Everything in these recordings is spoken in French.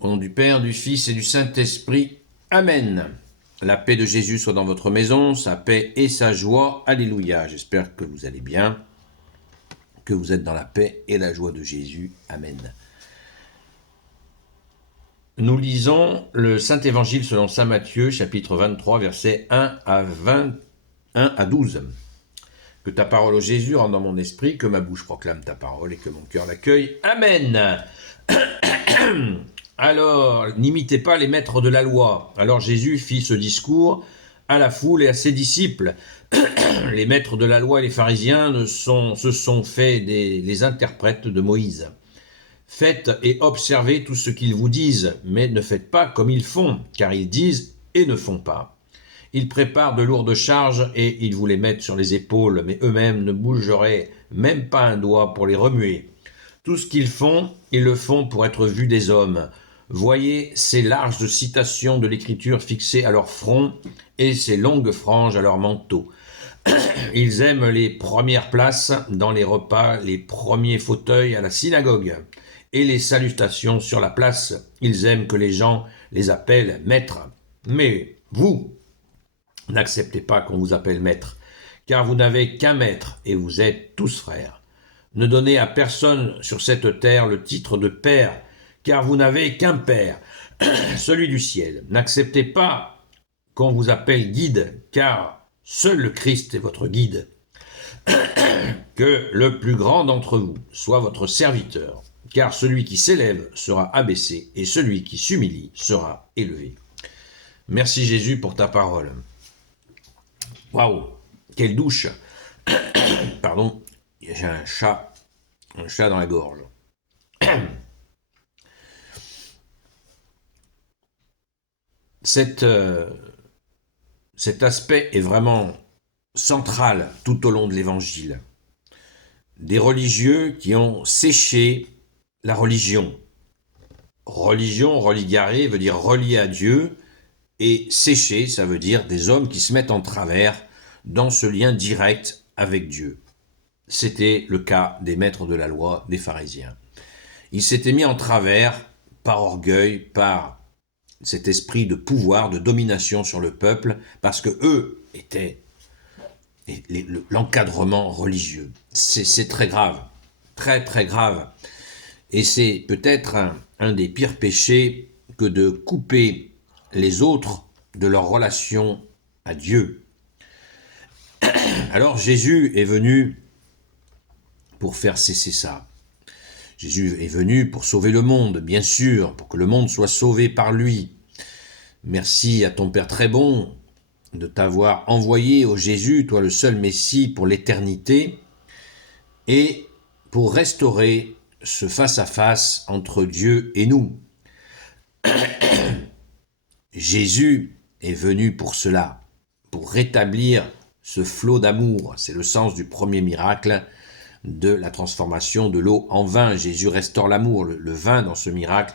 Au nom du Père, du Fils et du Saint-Esprit. Amen. La paix de Jésus soit dans votre maison, sa paix et sa joie. Alléluia. J'espère que vous allez bien, que vous êtes dans la paix et la joie de Jésus. Amen. Nous lisons le Saint-Évangile selon saint Matthieu, chapitre 23, versets 1 à 12. Que ta parole, ô Jésus, rentre dans mon esprit, que ma bouche proclame ta parole et que mon cœur l'accueille. Amen. Alors, n'imitez pas les maîtres de la loi. Alors Jésus fit ce discours à la foule et à ses disciples. Les maîtres de la loi et les pharisiens se sont fait les interprètes de Moïse. Faites et observez tout ce qu'ils vous disent, mais ne faites pas comme ils font, car ils disent et ne font pas. Ils préparent de lourdes charges et ils vous les mettent sur les épaules, mais eux-mêmes ne bougeraient même pas un doigt pour les remuer. Tout ce qu'ils font, ils le font pour être vus des hommes. Voyez ces larges citations de l'Écriture fixées à leur front et ces longues franges à leur manteau. Ils aiment les premières places dans les repas, les premiers fauteuils à la synagogue et les salutations sur la place. Ils aiment que les gens les appellent maîtres. Mais vous, n'acceptez pas qu'on vous appelle maître, car vous n'avez qu'un maître et vous êtes tous frères. Ne donnez à personne sur cette terre le titre de père, car vous n'avez qu'un Père, celui du ciel. N'acceptez pas qu'on vous appelle guide, car seul le Christ est votre guide. Que le plus grand d'entre vous soit votre serviteur, car celui qui s'élève sera abaissé, et celui qui s'humilie sera élevé. Merci Jésus pour ta parole. Waouh, quelle douche. Pardon, j'ai un chat dans la gorge. Cet aspect est vraiment central tout au long de l'Évangile. Des religieux qui ont séché la religion. Religion, religare, veut dire relié à Dieu, et séché, ça veut dire des hommes qui se mettent en travers dans ce lien direct avec Dieu. C'était le cas des maîtres de la loi, des pharisiens. Ils s'étaient mis en travers par orgueil, par cet esprit de pouvoir, de domination sur le peuple, parce que eux étaient l'encadrement religieux. C'est très grave, très très grave. Et c'est peut-être un des pires péchés que de couper les autres de leur relation à Dieu. Alors Jésus est venu pour faire cesser ça. Jésus est venu pour sauver le monde, bien sûr, pour que le monde soit sauvé par lui. Merci à ton Père très bon de t'avoir envoyé, ô Jésus, toi le seul Messie pour l'éternité, et pour restaurer ce face-à-face entre Dieu et nous. Jésus est venu pour cela, pour rétablir ce flot d'amour. C'est le sens du premier miracle de la transformation de l'eau en vin. Jésus restaure l'amour. Le vin dans ce miracle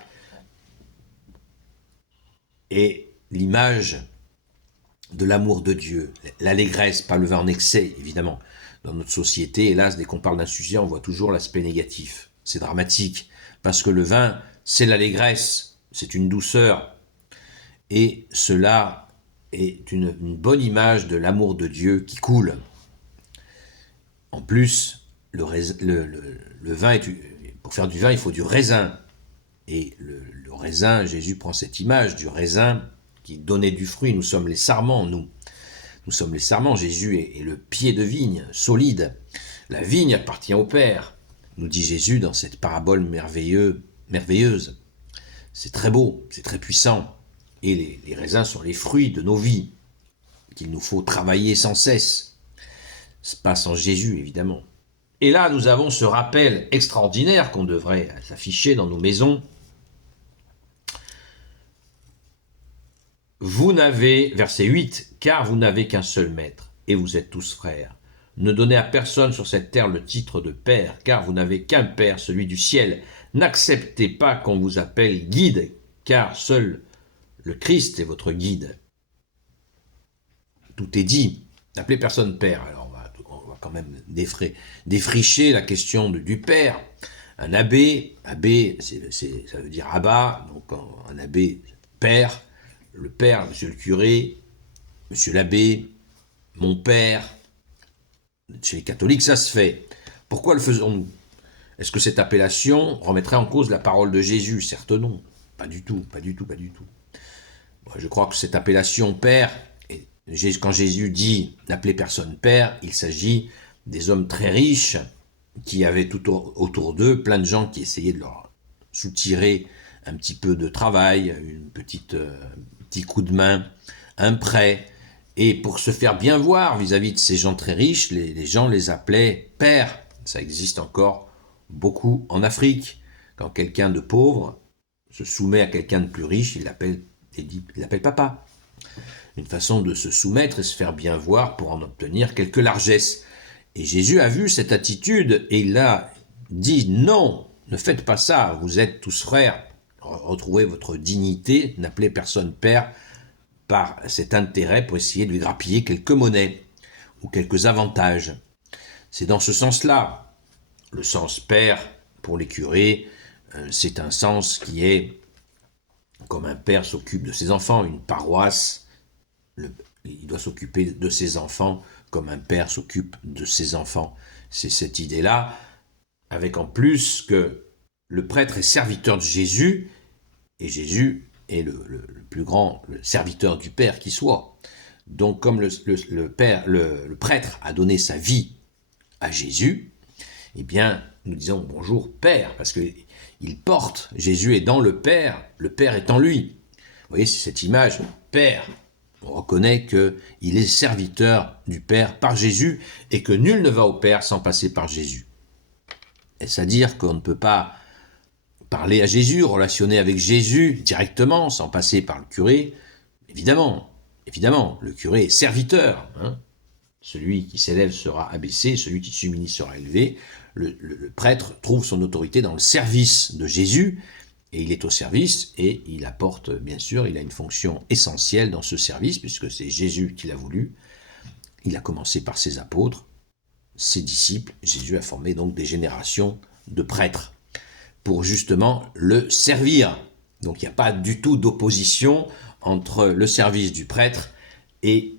est l'image de l'amour de Dieu. L'allégresse, pas le vin en excès, évidemment. Dans notre société, hélas, dès qu'on parle d'un sujet, on voit toujours l'aspect négatif. C'est dramatique, parce que le vin, c'est l'allégresse, c'est une douceur. Et cela est une bonne image de l'amour de Dieu qui coule. En plus, le vin, pour faire du vin, il faut du raisin. Et le raisin, Jésus prend cette image du raisin qui donnait du fruit. Nous sommes les sarments, nous. Nous sommes les sarments. Jésus est le pied de vigne, solide. La vigne appartient au Père, nous dit Jésus dans cette parabole merveilleuse. C'est très beau, c'est très puissant. Et les raisins sont les fruits de nos vies, qu'il nous faut travailler sans cesse. C'est pas sans Jésus, évidemment. Et là, nous avons ce rappel extraordinaire qu'on devrait s'afficher dans nos maisons. Vous n'avez, verset 8, car vous n'avez qu'un seul maître, et vous êtes tous frères. Ne donnez à personne sur cette terre le titre de père, car vous n'avez qu'un Père, celui du ciel. N'acceptez pas qu'on vous appelle guide, car seul le Christ est votre guide. Tout est dit. N'appelez personne père. Alors on va quand même défricher la question du père. Un abbé, ça veut dire abbat, donc un abbé père, le père, monsieur le curé, monsieur l'abbé, mon père. Chez les catholiques, ça se fait. Pourquoi le faisons-nous? Est-ce que cette appellation remettrait en cause la parole de Jésus? Certes non, pas du tout, pas du tout, pas du tout. Moi, je crois que cette appellation père, quand Jésus dit n'appeler personne père, il s'agit des hommes très riches qui avaient tout autour d'eux plein de gens qui essayaient de leur soutirer un petit peu de travail, petit coup de main, un prêt. Et pour se faire bien voir vis-à-vis de ces gens très riches, les gens les appelaient pères. Ça existe encore beaucoup en Afrique. Quand quelqu'un de pauvre se soumet à quelqu'un de plus riche, il l'appelle papa. Une façon de se soumettre et se faire bien voir pour en obtenir quelques largesses. Et Jésus a vu cette attitude et il a dit non, ne faites pas ça, vous êtes tous frères, retrouvez votre dignité, n'appelez personne père par cet intérêt pour essayer de lui grappiller quelques monnaies ou quelques avantages. C'est dans ce sens-là. Le sens père pour les curés, c'est un sens qui est comme un père s'occupe de ses enfants, une paroisse, il doit s'occuper de ses enfants comme un père s'occupe de ses enfants. C'est cette idée-là, avec en plus que le prêtre est serviteur de Jésus, et Jésus est le plus grand le serviteur du Père qui soit. Donc comme le prêtre a donné sa vie à Jésus, eh bien nous disons bonjour Père, parce qu'il porte, Jésus est dans le Père est en lui. Vous voyez, c'est cette image, Père. On reconnaît qu'il est serviteur du Père par Jésus et que nul ne va au Père sans passer par Jésus. Est-ce à dire qu'on ne peut pas parler à Jésus, relationner avec Jésus directement sans passer par le curé? Évidemment, le curé est serviteur. Celui qui s'élève sera abaissé, celui qui s'humilie sera élevé. Le prêtre trouve son autorité dans le service de Jésus, et il est au service, et il apporte, bien sûr, il a une fonction essentielle dans ce service, puisque c'est Jésus qui l'a voulu. Il a commencé par ses apôtres, ses disciples. Jésus a formé donc des générations de prêtres pour justement le servir. Donc il n'y a pas du tout d'opposition entre le service du prêtre et,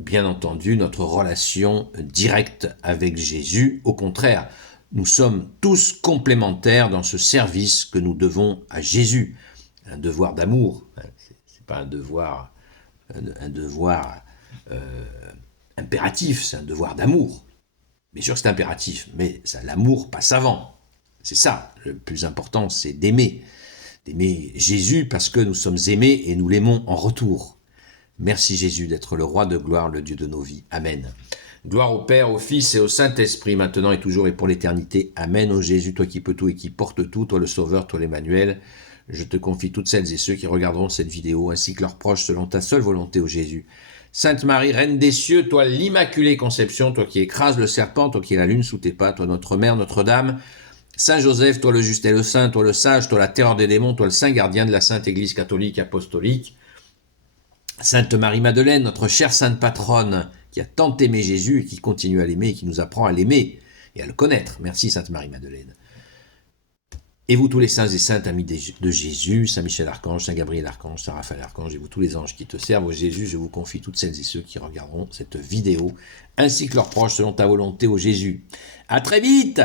bien entendu, notre relation directe avec Jésus. Au contraire, nous sommes tous complémentaires dans ce service que nous devons à Jésus. Un devoir d'amour, c'est pas un devoir impératif, c'est un devoir d'amour. Bien sûr que c'est impératif, mais l'amour passe avant. C'est ça, le plus important, c'est d'aimer Jésus parce que nous sommes aimés et nous l'aimons en retour. Merci Jésus d'être le roi de gloire, le Dieu de nos vies. Amen. Gloire au Père, au Fils et au Saint-Esprit, maintenant et toujours et pour l'éternité. Amen. Ô Jésus, toi qui peux tout et qui portes tout, toi le Sauveur, toi l'Emmanuel, je te confie toutes celles et ceux qui regarderont cette vidéo, ainsi que leurs proches, selon ta seule volonté, ô Jésus. Sainte Marie, Reine des cieux, toi l'Immaculée Conception, toi qui écrases le serpent, toi qui es la lune sous tes pas, toi notre Mère, Notre-Dame, Saint Joseph, toi le juste et le saint, toi le sage, toi la terreur des démons, toi le saint gardien de la Sainte Église catholique apostolique, Sainte Marie-Madeleine, notre chère sainte patronne, qui a tant aimé Jésus et qui continue à l'aimer et qui nous apprend à l'aimer et à le connaître. Merci Sainte Marie-Madeleine. Et vous tous les saints et saintes amis de Jésus, Saint Michel Archange, Saint Gabriel Archange, Saint Raphaël Archange, et vous tous les anges qui te servent, ô Jésus, je vous confie toutes celles et ceux qui regarderont cette vidéo, ainsi que leurs proches selon ta volonté, ô Jésus. À très vite!